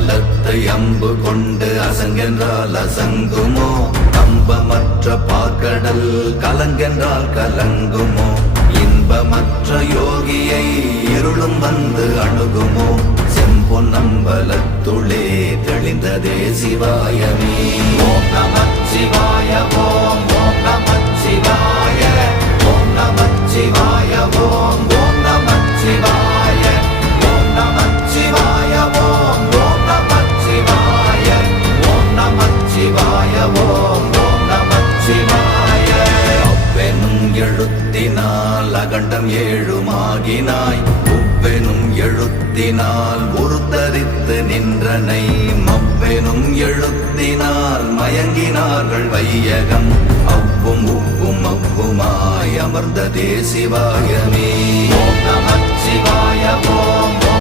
பலத்தை அம்பு கொண்டு அசங்கென்றால் அசங்குமோ நம்பமற்ற பாக்கடல் கலங்கென்றால் கலங்குமோ இன்பமற்ற யோகியை இருளும் வந்து அணுகுமோ செம்பொன்னம்பலத்துளே தெளிந்ததே சிவாயமே ஓம் நமச்சிவாய ஓம் ஓம் நமச்சிவாய ஓம் நமச்சிவாய ஓம் ஓம் நமச்சிவாய ஓம் நமச்சிவாய ஓம் ஓம் நமச்சிவாய ஓம் நமச்சிவாய ஓம் ஓம் நமச்சிவாய அவ்வெனும் எழுத்தினால் அகண்டம் ஏழுமாகினாய் உவ்வெனும் எழுத்தினால் உருத்தரித்து நின்றனை மவ்வெனும் எழுத்தினால் மயங்கினார்கள் வையகம் அவ்வும் உவ்வும் அவ்வுமாய் அமர்ந்ததே சிவாயமே ஓம் நமச்சிவாய ஓம்